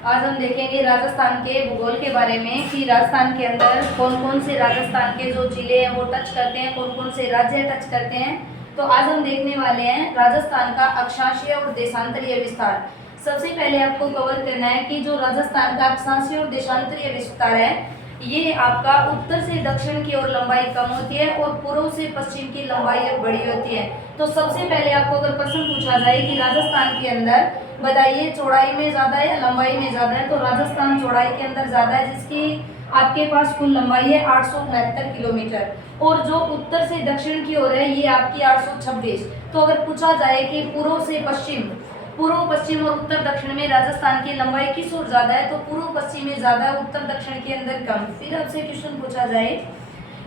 आज हम देखेंगे राजस्थान के भूगोल के बारे में कि राजस्थान के अंदर कौन कौन से राजस्थान के जो जिले हैं वो टच करते हैं, कौन कौन से राज्य टच करते हैं। तो आज हम देखने वाले हैं राजस्थान का अक्षांशीय और देशांतरीय विस्तार। सबसे पहले आपको कवर करना है कि जो राजस्थान का अक्षांशीय और देशांतरीय विस्तार है ये आपका उत्तर से दक्षिण की ओर लंबाई कम होती है और पूर्व से पश्चिम की लंबाई बड़ी होती है। तो सबसे पहले आपको अगर प्रश्न पूछा जाए कि राजस्थान के अंदर बताइए चौड़ाई में ज्यादा है या लंबाई में ज्यादा है, तो राजस्थान चौड़ाई के अंदर ज्यादा है जिसकी आपके पास कुल लंबाई है 869 किलोमीटर और जो उत्तर से दक्षिण की ओर है ये आपकी 826। तो अगर पूछा जाए कि पूर्व से पश्चिम, पूर्व पश्चिम और उत्तर दक्षिण में राजस्थान की लंबाई किस ओर ज्यादा है, तो पूर्व पश्चिम में ज्यादा है, उत्तर दक्षिण के अंदर कम। फिर आपसे क्वेश्चन पूछा जाए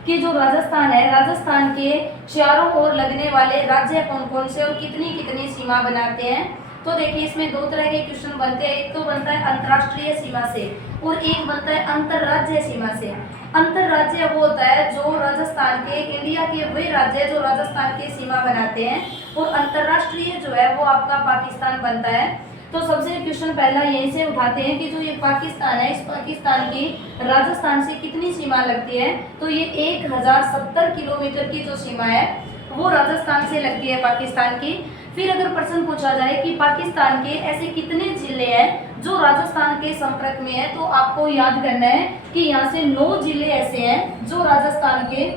कि जो राजस्थान है, राजस्थान के चारों ओर लगने वाले राज्य कौन कौन से और कितनी कितनी सीमा बनाते हैं। तो देखिए इसमें दो तरह के क्वेश्चन बनते हैं, एक तो बनता है अंतर्राष्ट्रीय सीमा से और एक बनता है अंतरराज्य सीमा से। अंतरराज्य वो होता है जो राजस्थान के, इंडिया के वे राज्य जो राजस्थान के सीमा बनाते हैं, और अंतरराष्ट्रीय जो है वो आपका पाकिस्तान बनता है। तो सबसे क्वेश्चन पहला यहीं से उठाते हैं कि जो ये पाकिस्तान है, इस पाकिस्तान की राजस्थान से कितनी सीमा लगती है, तो ये 1070 किलोमीटर की जो सीमा है वो राजस्थान से लगती है पाकिस्तान की। फिर अगर प्रश्न पूछा जाए कि पाकिस्तान के ऐसे कितने जिले हैं जो राजस्थान के संपर्क में है, तो आपको याद करना है कि यहाँ से 9 जिले ऐसे हैं जो राजस्थान के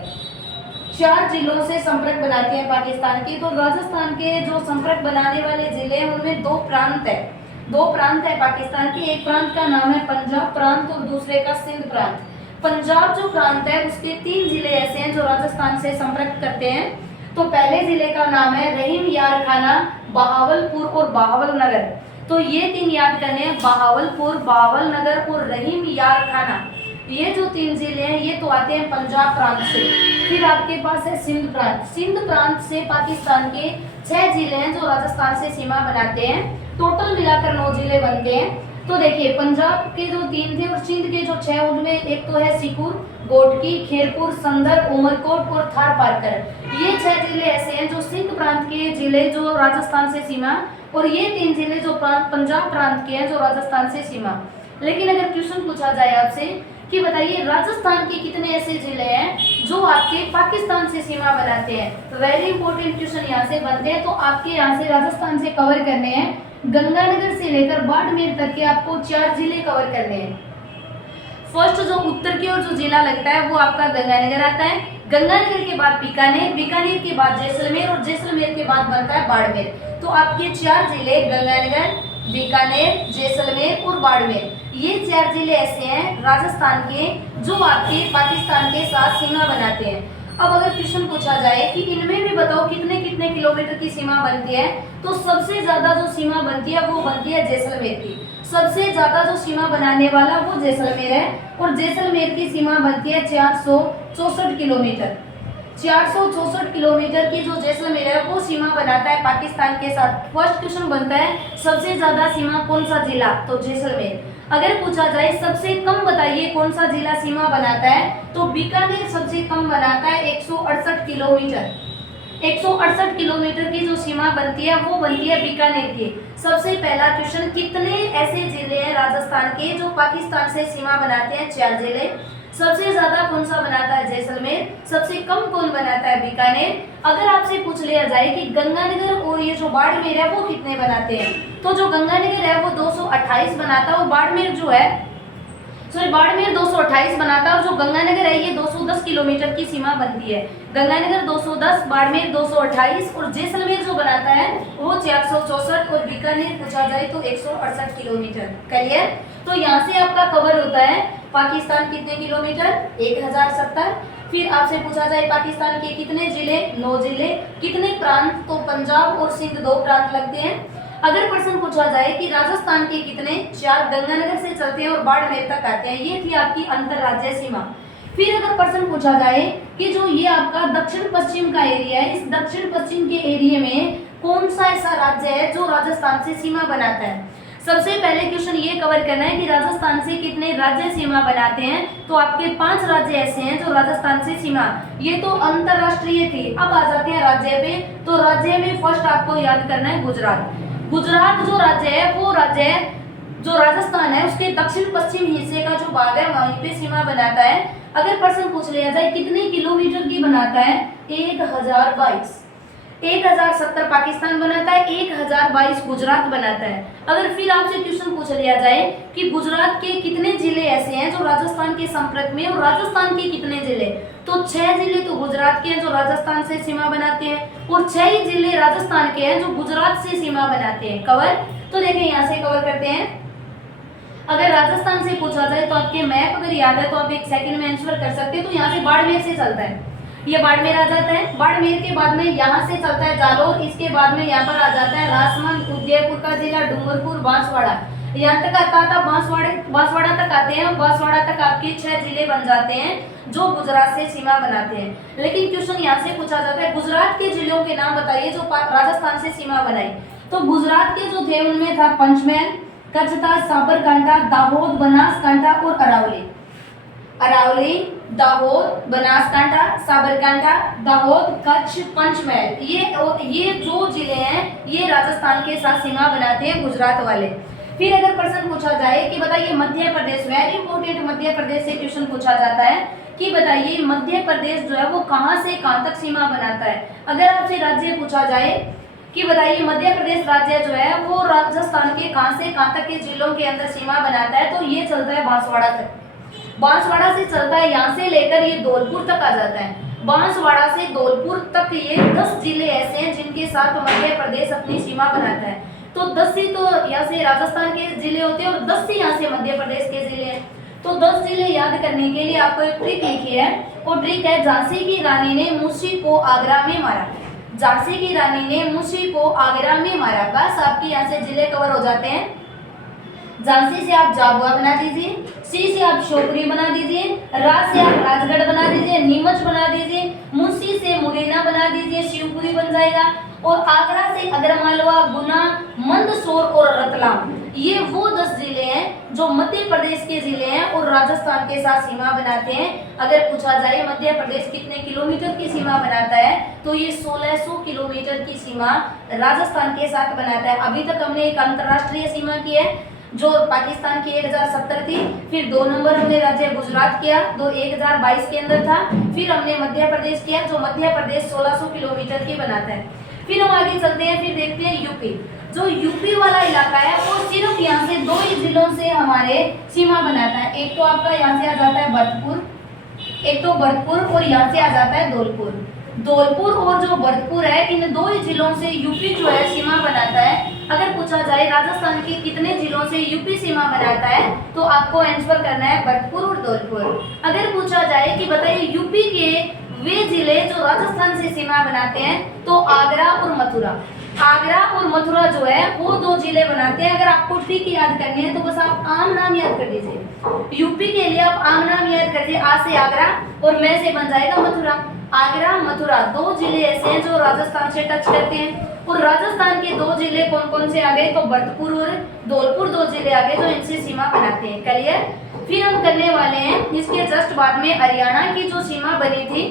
4 जिलों से संपर्क बनाते हैं पाकिस्तान की। तो राजस्थान के जो संपर्क बनाने वाले जिले हैं उनमें 2 प्रांत है, 2 प्रांत है पाकिस्तान के। एक प्रांत का नाम है पंजाब प्रांत और दूसरे का सिंध प्रांत। पंजाब जो प्रांत है उसके 3 जिले ऐसे हैं जो राजस्थान से संपर्क करते हैं। तो पहले जिले का नाम है रहीम यार खाना, बहावलपुर और बहावल नगर। तो ये 3 याद करने हैं, बहावलपुर, बहावल नगर और रहीम यार खाना। ये जो 3 जिले हैं ये तो आते हैं पंजाब प्रांत से। फिर आपके पास है सिंध प्रांत। सिंध प्रांत से पाकिस्तान के 6 जिले हैं जो राजस्थान से सीमा बनाते हैं। टोटल मिलाकर 9 जिले बनते हैं। तो देखिए पंजाब के जो 3 थे और सिंध के जो 6, उनमें एक तो है सीकुर, गोटकी, खेरपुर, संदर, उमरकोट और थार पारकर। ये 6 जिले ऐसे हैं जो सिंध प्रांत के जिले जो राजस्थान से सीमा, और ये 3 जिले जो पंजाब प्रांत के हैं जो राजस्थान से सीमा। लेकिन अगर क्वेश्चन पूछा जाए आपसे कि बताइए राजस्थान के कितने ऐसे जिले हैं जो आपके पाकिस्तान से सीमा बनाते हैं, तो वेरी इंपॉर्टेंट क्वेश्चन यहाँ से बनते हैं। तो आपके यहाँ से राजस्थान से कवर करने हैं, गंगानगर से लेकर बाड़मेर तक के आपको 4 जिले कवर करने हैं। फर्स्ट जो उत्तर की ओर जो जिला लगता है वो आपका गंगानगर आता है। गंगानगर के बाद बीकानेर, बीकानेर के बाद जैसलमेर और जैसलमेर के बाद बनता है बाड़मेर। तो आपके 4 जिले गंगानगर, बीकानेर, जैसलमेर और बाड़मेर, ये 4 जिले ऐसे हैं राजस्थान के जो आपके पाकिस्तान के साथ सीमा बनाते हैं। अब अगर क्वेश्चन पूछा जाए कि इनमें भी बताओ कितने कितने किलोमीटर की सीमा बनती है, तो सबसे ज्यादा जो सीमा बनती है वो बनती है जैसलमेर की। सबसे ज्यादा जो सीमा बनाने वाला वो जैसलमेर है और जैसलमेर की सीमा बनती है 464 किलोमीटर। 464 किलोमीटर की जो जैसलमेर है वो सीमा बनाता है पाकिस्तान के साथ। फर्स्ट क्वेश्चन बनता है सबसे ज्यादा सीमा कौन सा जिला, तो जैसलमेर। अगर पूछा जाए सबसे कम बताइए कौन सा जिला सीमा बनाता है, तो बीकानेर सबसे कम बनाता है 168 किलोमीटर। 168 किलोमीटर की जो सीमा बनती है वो बनती है बीकानेर की। सबसे पहला क्वेश्चन, कितने ऐसे जिले हैं राजस्थान के जो पाकिस्तान से सीमा बनाते हैं, 4 जिले। सबसे ज्यादा कौन सा बनाता है, जैसलमेर। सबसे कम कौन बनाता है, बीकानेर। अगर आपसे पूछ लिया जाए कि गंगानगर और ये जो बाड़मेर है वो कितने बनाते हैं, तो जो गंगानगर है वो 228 बनाता है और बाड़मेर जो है, सॉरी, बाड़मेर 228 बनाता है और जो गंगानगर है ये 210 किलोमीटर की सीमा बनती है। गंगानगर 210, बाड़मेर 228 और जैसलमेर जो बनाता है वो 464 और बीकानेर पूछा जाए तो 168 किलोमीटर। क्लियर। तो यहाँ से आपका कवर होता है पाकिस्तान कितने किलोमीटर, 1070। फिर आपसे पूछा जाए पाकिस्तान के कितने जिले, 9 जिले। कितने प्रांत, तो पंजाब और सिंध 2 प्रांत लगते हैं। अगर प्रश्न पूछा जाए कि राजस्थान के कितने, 4 गंगानगर से चलते हैं और बाड़मेर तक आते हैं। ये थी आपकी अंतरराज्य सीमा। फिर अगर प्रश्न पूछा जाए कि जो ये आपका दक्षिण पश्चिम का एरिया है, इस दक्षिण पश्चिम के एरिया में कौन सा ऐसा राज्य है जो राजस्थान से सीमा बनाता है। सबसे पहले क्वेश्चन ये कवर करना है कि राजस्थान से कितने राज्य सीमा बनाते हैं, तो आपके 5 राज्य ऐसे हैं जो राजस्थान से सीमा, ये तो अंतरराष्ट्रीय थी। अब आ जाते हैं राज्य पे। तो राज्य में फर्स्ट आपको याद करना है गुजरात। गुजरात जो राज्य है वो राज्य है जो राजस्थान है उसके दक्षिण पश्चिम हिस्से का जो भाग है वहीं पे सीमा बनाता है। अगर प्रश्न पूछ लिया जाए कितने किलोमीटर की बनाता है, 1022। 1070 पाकिस्तान बनाता है, 1022 गुजरात बनाता है। अगर फिर आपसे क्वेश्चन पूछ लिया जाए कि गुजरात के कितने जिले ऐसे हैं जो राजस्थान के संपर्क में, और राजस्थान के कितने जिले, तो 6 जिले तो गुजरात के हैं जो राजस्थान से सीमा बनाते हैं, और 6 ही जिले राजस्थान के हैं जो गुजरात से सीमा बनाते हैं। कवर, तो देखें यहाँ से कवर करते हैं। अगर राजस्थान से पूछा जाए तो आपके मैप अगर याद है तो आप एक सेकंड में आंसर कर सकते हैं। तो यहाँ से बाड़मेर से चलता है, ये बाड़मेर आ जाता है। बाड़मेर के बाद में यहाँ से चलता है जालोर, इसके बाद में यहाँ पर आ जाता है राजसमंद, उदयपुर का जिला, डूंगरपुर, बांसवाड़ा, यहाँ तक आता था। बांसवाड़ा तक आते हैं। बांसवाड़ा तक आपके 6 जिले बन जाते हैं जो गुजरात से सीमा बनाते हैं। लेकिन क्वेश्चन यहाँ से पूछा जाता है गुजरात के जिलों के नाम बताइए जो राजस्थान से सीमा बनाई। तो गुजरात के जो थे उनमें था पंचमहल, कच्छ था, साबरकांठा, दाहोद, बनासकांठा और अरावली। अरावली, दाहोद, बनासकांठा, साबरकांठा, दाहोद, कच्छ, पंचमहल, ये जो जिले हैं ये राजस्थान के साथ सीमा बनाते हैं गुजरात वाले। फिर अगर प्रश्न पूछा जाए कि बताइए मध्य प्रदेश, वेरी इंपॉर्टेंट, मध्य प्रदेश से क्वेश्चन पूछा जाता है कि बताइए मध्य प्रदेश जो है वो कहां से कहां तक सीमा बनाता है। अगर आपसे राज्य पूछा जाए कि बताइए मध्य प्रदेश राज्य जो है वो राजस्थान के कहां से कहां तक के जिलों के अंदर सीमा बनाता है, तो ये चलता है बांसवाड़ा तक। बांसवाड़ा से चलता है, यहाँ से लेकर ये धौलपुर तक आ जाता है। बांसवाड़ा से धौलपुर तक ये 10 जिले ऐसे हैं जिनके साथ मध्य प्रदेश अपनी सीमा बनाता है। तो 10 ही तो यहाँ से राजस्थान के जिले होते हैं और 10 ही यहाँ से मध्य प्रदेश के जिले हैं। तो 10 जिले याद करने के लिए आपको एक ट्रिक लिखी है, वो ट्रिक है झांसी की रानी ने मुंशी को आगरा में मारा। झांसी की रानी ने मुंशी को आगरा में मारा। बस आपके यहाँ से जिले कवर हो जाते हैं। झांसी से आप झाबुआ बना दीजिए, सी से आप शिवपुरी बना दीजिए, राज से आप राजगढ़ बना दीजिए, नीमच बना दीजिए, मुंशी से मुरैना बना दीजिए, शिवपुरी बन जाएगा, और आगरा से अगरमालवा, गुना, मंदसौर और रतलाम, ये वो 10 जिले हैं जो मध्य प्रदेश के जिले हैं और राजस्थान के साथ सीमा बनाते हैं। अगर पूछा जाए मध्य प्रदेश कितने किलोमीटर की सीमा बनाता है, तो ये 1600 किलोमीटर की सीमा राजस्थान के साथ बनाता है। अभी तक हमने एक अंतर्राष्ट्रीय सीमा की है जो पाकिस्तान की 1070 थी, फिर 2 नंबर हमने राज्य गुजरात किया जो 1022 के अंदर था, फिर हमने मध्य प्रदेश किया जो मध्य प्रदेश 1600 किलोमीटर की बनाता है। फिर हम आगे चलते हैं, फिर देखते हैं यूपी। जो यूपी वाला इलाका है वो सिर्फ यहाँ से 2 ही जिलों से हमारे सीमा बनाता है। एक तो आपका यहाँ से आ जाता है भरतपुर, एक तो भरतपुर, और यहाँ से आ जाता है धौलपुर। धौलपुर और जो भरतपुर है इन 2 ही जिलों से यूपी जो है सीमा बनाता है। अगर पूछा जाए राजस्थान के कितने जिलों से यूपी सीमा बनाता है, तो आपको आंसर करना है भरतपुर और धौलपुर। अगर पूछा जाए कि बताइए यूपी के वे जिले जो राजस्थान से सीमा बनाते हैं, तो आगरा और मथुरा। आगरा और मथुरा जो है वो 2 जिले बनाते हैं। अगर आपको ट्रिक याद करनी है तो बस आप आम नाम याद कर दीजिए। यूपी के लिए आप आम नाम याद कर दीजिए, आ से आगरा और मैं से बन जाएगा मथुरा। आगरा, मथुरा 2 जिले ऐसे हैं जो राजस्थान से टच करते हैं। और राजस्थान के 2 जिले कौन कौन से आ गए, तो भरतपुर और धौलपुर 2 जिले आ गए जो इनसे सीमा बनाते हैं। क्लियर। फिर हम करने वाले हैं इसके जस्ट बाद में हरियाणा की जो सीमा बनी थी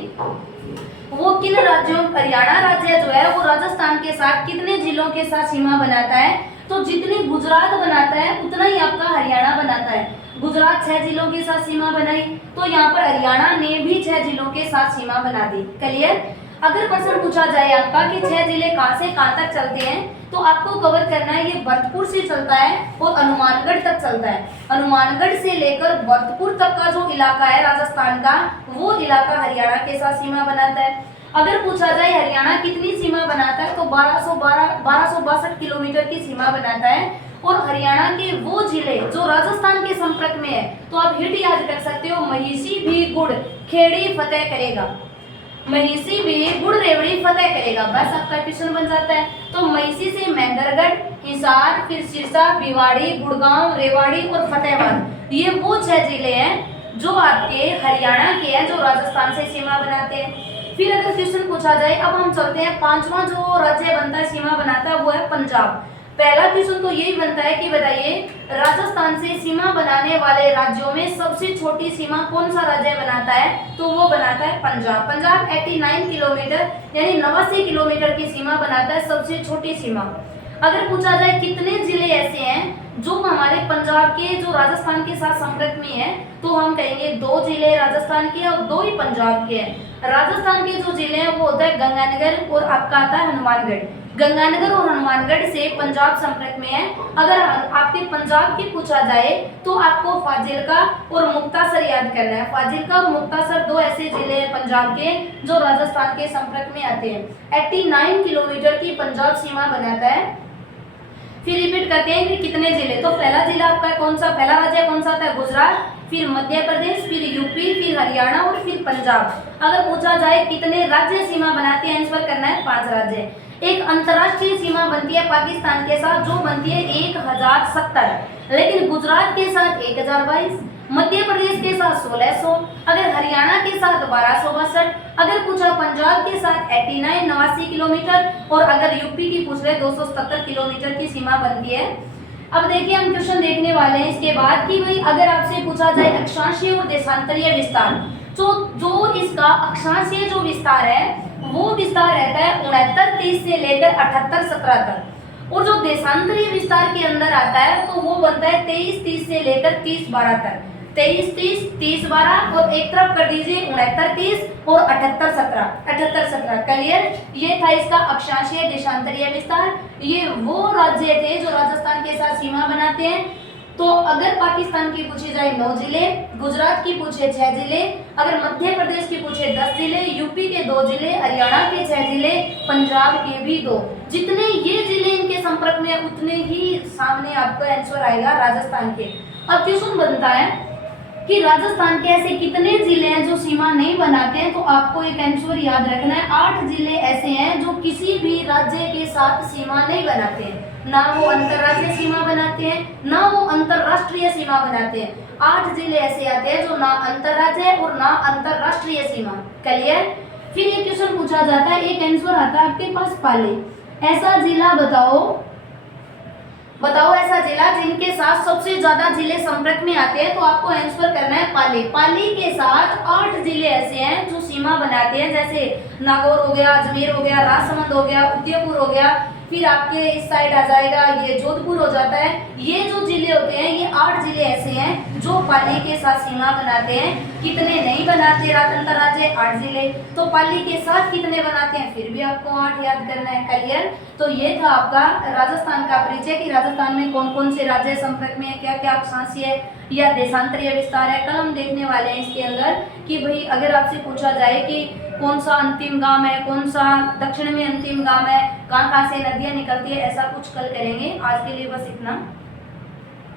वो किन राज्यों, हरियाणा राज्य जो है वो राजस्थान के साथ कितने जिलों के साथ सीमा बनाता है, तो जितनी गुजरात बनाता है उतना ही आपका हरियाणा बनाता है। गुजरात 6 जिलों के साथ सीमा बनाई, तो यहाँ पर हरियाणा ने भी 6 जिलों के साथ सीमा बना दी। क्लियर। अगर प्रश्न पूछा जाए आपका कि 6 जिले कहां से कहां तक चलते हैं, तो आपको कवर करना है ये भरतपुर से चलता है और हनुमानगढ़ तक चलता है। हनुमानगढ़ से लेकर भरतपुर तक का जो इलाका है राजस्थान का, वो इलाका हरियाणा के साथ सीमा बनाता है। अगर पूछा जाए हरियाणा कितनी सीमा बनाता है, तो 1262 किलोमीटर की सीमा बनाता है। और हरियाणा के वो जिले जो राजस्थान के संपर्क में है, तो आप हिट याद कर सकते हो, महिषी भी गुड़ खेड़ी फतेह करेगा, महिषी भी गुड़ रेवड़ी फतेह करेगा। बस आपका क्वेश्चन बन जाता है। तो महिषी से महेंद्रगढ़, हिसार, फिर सिरसा, भिवाड़ी, गुड़गांव, रेवाड़ी और फतेहाबाद, ये वो 6 जिले हैं जो आपके हरियाणा के हैं जो राजस्थान से सीमा बनाते हैं। फिर अगर क्वेश्चन पूछा जाए, अब हम चलते हैं 5वां जो राज्य बनता है सीमा बनाता है वो है पंजाब। पहला क्वेश्चन तो यही बनता है कि बताइए राजस्थान से सीमा बनाने वाले राज्यों में सबसे छोटी सीमा कौन सा राज्य बनाता है, तो वो बनाता है पंजाब। पंजाब 89 किलोमीटर यानी 89 किलोमीटर की सीमा बनाता है, सबसे छोटी सीमा। अगर पूछा जाए कितने जिले ऐसे हैं जो हमारे पंजाब पंजाब के जो राजस्थान के साथ संपर्क में है, तो हम कहेंगे 2 जिले राजस्थान के और 2 ही पंजाब के हैं। राजस्थान के जो जिले हैं वो होता है गंगानगर और आपका आता है हनुमानगढ़। गंगानगर और हनुमानगढ़ से पंजाब संपर्क में है। अगर आपके पंजाब की पूछा जाए तो आपको फाजिल्का और मुक्तसर याद करना है। फाजिल्का और मुक्तसर 2 ऐसे जिले हैं पंजाब के जो राजस्थान के संपर्क में आते हैं। 89 किलोमीटर की पंजाब सीमा बनाता है। फिर रिपीट करते हैं कि कितने जिले, तो पहला जिला आपका कौन सा, पहला राज्य कौन सा था, गुजरात, फिर मध्य प्रदेश, फिर यूपी, फिर हरियाणा और फिर पंजाब। अगर पूछा जाए कितने राज्य सीमा बनाते हैं, आंसर करना है 5 राज्य। एक अंतरराष्ट्रीय सीमा बनती है पाकिस्तान के साथ जो बनती है 1070, लेकिन गुजरात के साथ 1022, मध्य प्रदेश के साथ 1600, अगर हरियाणा के साथ 1262, अगर पूछा पंजाब के साथ 89 किलोमीटर और अगर यूपी की पूछ रहे 277 किलोमीटर की सीमा बनती है। अब देखिए हम क्वेश्चन देखने वाले हैं इसके बाद कि भाई अगर आपसे पूछा जाए अक्षांशीय और देशांतरीय विस्तार, तो जो इसका अक्षांशीय जो विस्तार है वो विस्तार रहता है 69-30 से लेकर 78-17 तक, और जो देशांतरीय विस्तार के अंदर आता है तो वो बनता है 23-30 से लेकर 30-12 तक। 23-30, 30-12 और एक तरफ कर दीजिए 69-30 और 78-17 क्लियर। ये था इसका अक्षांशीय देशांतरीय विस्तार। ये वो राज्य थे जो राजस्थान के साथ सीमा बनाते हैं। तो अगर पाकिस्तान की पूछी जाए 9 जिले, गुजरात की पूछे 6 जिले, अगर मध्य प्रदेश की पूछे 10 जिले, यूपी के 2 जिले, हरियाणा के 6 जिले, पंजाब के भी 2। जितने ये जिले इनके संपर्क में उतने ही सामने आपका आंसर आएगा राजस्थान के। अब क्वेश्चन बनता है कि राजस्थान के ऐसे कितने जिले हैं जो सीमा नहीं बनाते हैं, तो आपको एक आंसर याद रखना है 8 जिले ऐसे हैं जो किसी भी राज्य के साथ सीमा नहीं बनाते हैं, ना वो अंतर्राज्यीय सीमा बनाते हैं ना वो अंतरराष्ट्रीय सीमा बनाते हैं। 8 जिले ऐसे आते हैं जो ना अंतर्राज्यीय और ना अंतरराष्ट्रीय सीमा, क्लियर। फिर ये क्वेश्चन पूछा जाता है, एक आंसर आता है आपके पास पाली, ऐसा जिला बताओ ऐसा जिला जिनके साथ सबसे ज्यादा जिले संपर्क में आते हैं, तो आपको आंसर करना है पाली। पाली के साथ 8 जिले ऐसे हैं जो सीमा बनाते हैं, जैसे नागौर हो गया, अजमेर हो गया, राजसमंद हो गया, उदयपुर हो गया, फिर आपके इस साइड आ जाएगा ये जोधपुर हो जाता है। ये जो जिले होते हैं ये 8 जिले ऐसे हैं जो पाली के साथ सीमा बनाते हैं। कितने नहीं बनाते अंतर्राज्य, 8 जिले। तो पाली के साथ कितने बनाते हैं, फिर भी आपको 8 याद करना है, क्लियर। तो ये था आपका राजस्थान का परिचय कि राजस्थान में कौन कौन से राज्य संपर्क में है, क्या क्या अक्षांशीय या देशांतरीय विस्तार है। कल हम देखने वाले हैं इसके अंदर कि भाई अगर आपसे पूछा जाए कि कौन सा अंतिम गांव है, कौन सा दक्षिण में अंतिम गांव है, कहाँ कहाँ से नदियाँ निकलती है, ऐसा कुछ कल करेंगे। आज के लिए बस इतना।